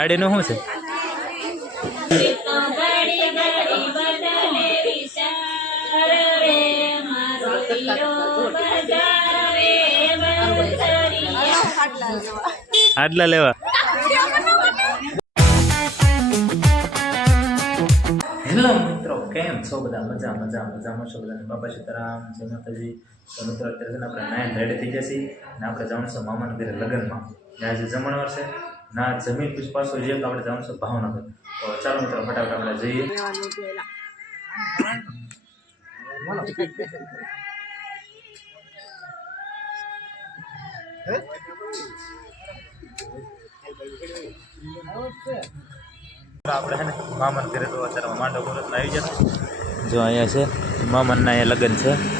હાડીનું શું છે. આટલા લેવા. હેલો મિત્રો, કેમ છો બધા? મજા મજા, મજામાં છો બધા? બાબા સીતારામ, જય માતાજી. તો મિત્રો, અત્યારે છે ને આપણે નાયન રેડી થઈ જશે ને આપણે જવાનું છે મામાના ઘરે લગ્નમાં. આજે જમણવાર છે. ના જમીન પછી પાછું જઈએ તો આપણે જવાનું છે ભાવનગર તો ચાલો મિત્રો ફટાફટ આપણે જઈએ આપણે છે ને મામન ઘરે તો અત્યારે માંડો મુહૂર્તમાં આવી જશે જો અહીંયા છે મામનના અહીંયા લગ્ન છે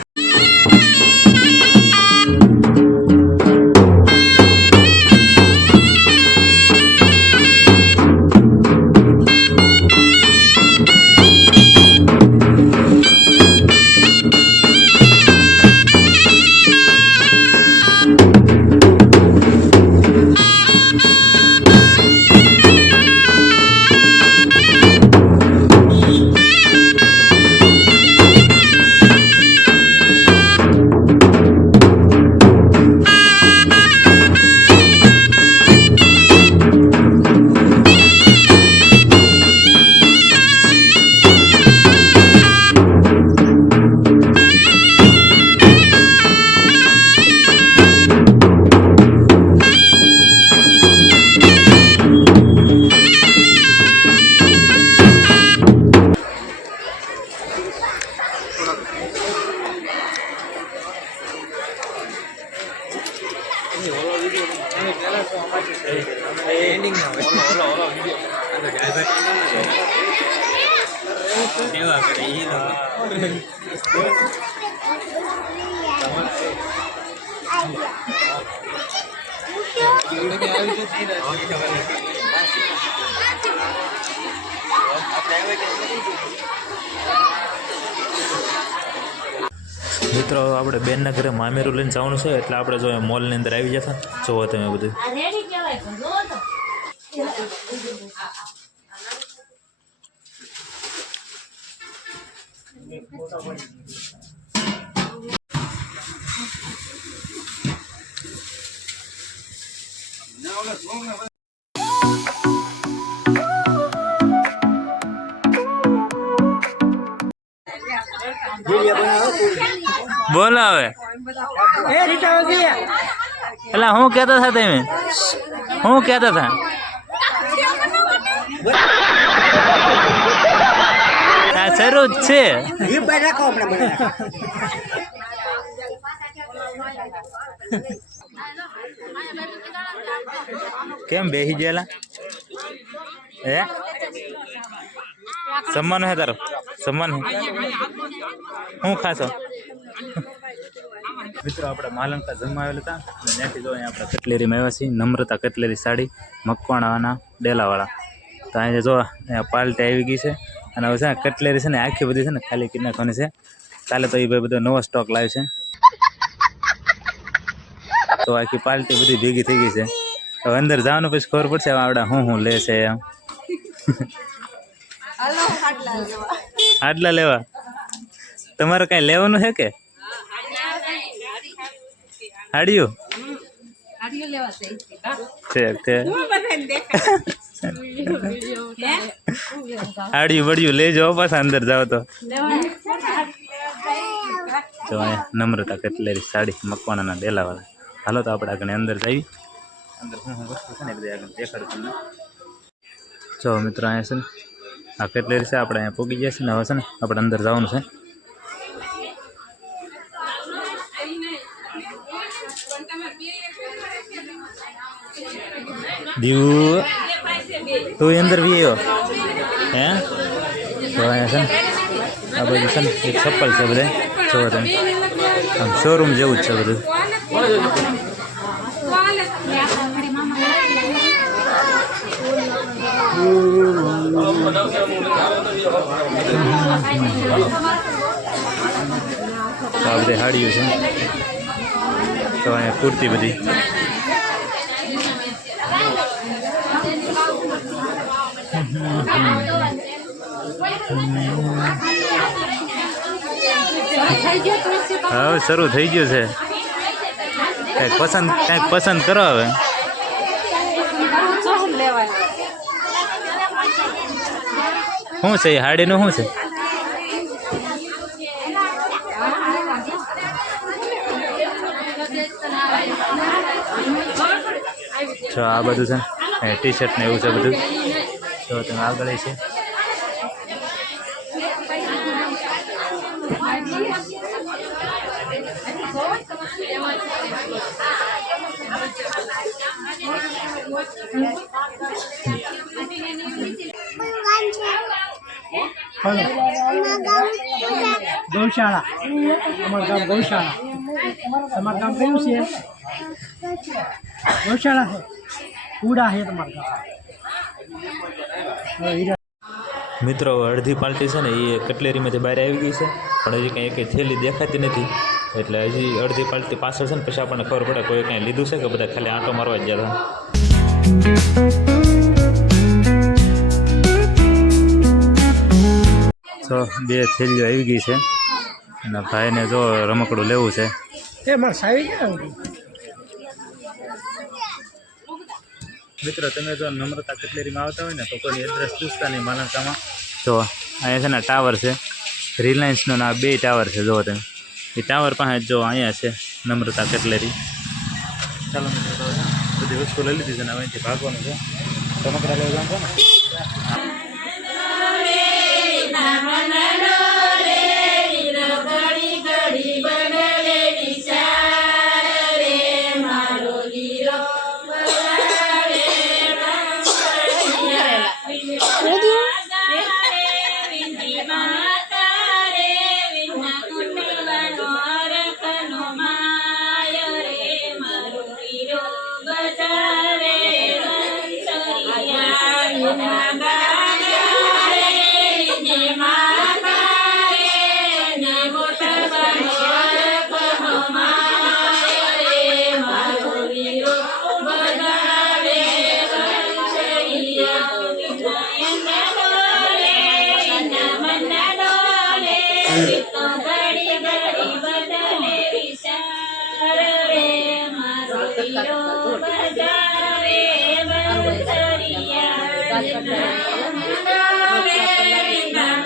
મિત્રો, આપણે બેનના ઘરે મામેરું લઈને જવાનું છે, એટલે આપણે જો મોલની અંદર આવી જતા. જોવો તમે બધું. આ રેડી કહેવાય પણ જોવો તો. બોલો હવે એટલે હું કહેતા હતા તમે હું કહેતા હતા આ શરૂ જ છે કેમ બેસી ગયેલા? હે? સન્માન હે તારો? સન્માન હે? હું ખાશો? મિત્રો આપણે માલંકા જમવા આવેલા હતા. અને ત્યાંથી જો અહીંયા આપણે કટલેરીમાં આવ્યા છીએ. નમ્રતા કટલેરી સાડી મકવાણાના ડેલાવાળા. તો અહીંયા જો અહીંયા પાલટી આવી ગઈ છે. અને હવે છે ને કટલેરી છે ને આખી બધી છે ને ખાલી કરી નાખવાની છે. કાલે તો એ ભાઈ બધો નવો સ્ટોક લાવ્યો છે. તો આખી પાલટી બધી ભેગી થઈ ગઈ છે. હવે અંદર જવાનું પછી ખબર પડશે આવડા હું હું લે છે એમ. આટલા લેવા. તમારે કાંઈ લેવાનું છે કે? હાડિયું? ઠીક હાડિયું લઈ લેજો પાછા અંદર જાઓ તો. જો અહીંયા નમ્રતા કટલેરી સાડી મકવાણાના ડેલાવાળા. હાલો તો આપણે આગળ અંદર જઈએ. અંદર હું હું વસ્તુ છે ને બધી આગળ દેખાડું તમને. જો મિત્રો અહીંયા છે ને આ કટલેરી છે આપણે અહીંયા પૂગી ગયા છે ને હવે છે ને આપણે અંદર જવાનું છે. દીવ. તું અંદર બી આવ્યો હે? તો અહીંયા છે ને, આ બધું છે ને એક ચપ્પલ છે બધે જો તમે. આમ શોરૂમ જેવું જ છે બધું. આ બધી હાડીઓ છે તો અહીંયા કુર્તી બધી. હવે શરૂ થઈ ગયું છે. કંઈક પસંદ કંઈક પસંદ કરો હવે. શું છે, એ હાડીનું શું છે? જો આ બધું છે ટી શર્ટ ને એવું છે બધું. જો તમે આગળ છે ગૌશાળા. અમારું ગામ ગૌશાળા. તમારું ગામ કયું છે. કુડા છે તમારું ગામ. મિત્રો, અડધી પાર્ટી છે ને એ કટલેરીમાંથી બહાર આવી ગઈ છે. પણ હજી કંઈ એક થેલી દેખાતી નથી. એટલે હજી અડધી પાર્ટી પાછળ છે ને, પછી આપણને ખબર પડે કોઈ કાંઈ લીધું છે કે બધા ખાલી આંટો મારવા જ ગયા તો બે થેલીઓ આવી ગઈ છે. અને ભાઈને જો રમકડું લેવું છે. એ મારે સાવી ક્યાં મિત્રો તમે જો નમ્રતા કટલેરીમાં આવતા હોય ને તો કોઈ એડ્રેસ પૂછતા નહીં માનવતામાં જો અહીંયા છે ને ટાવર છે રિલાયન્સનો ના બે ટાવર છે જો તમે એ ટાવર પાસે જો અહીંયા છે નમ્રતા કટલેરી ચાલો મિત્રો બધી વસ્તુ લઈ લીધી છે ને અહીંથી ભાગવાનું છે રમકડા લેવા જાવ ને Thank you.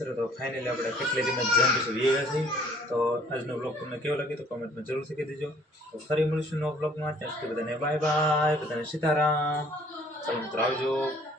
મિત્રો, તો ફાઇનલી આપણે કેટલી દિવસ જન પછી વી ગયા છીએ. તો આજનો બ્લોગ તમને કેવો લાગ્યો તો કોમેન્ટમાં જરૂરથી કહી દેજો. તો ફરી મળીશું નવો બ્લોગમાં ત્યાં સુધી બધાને બાય બાય બધાને સીતારામ. ચાલો મિત્રો, આવજો.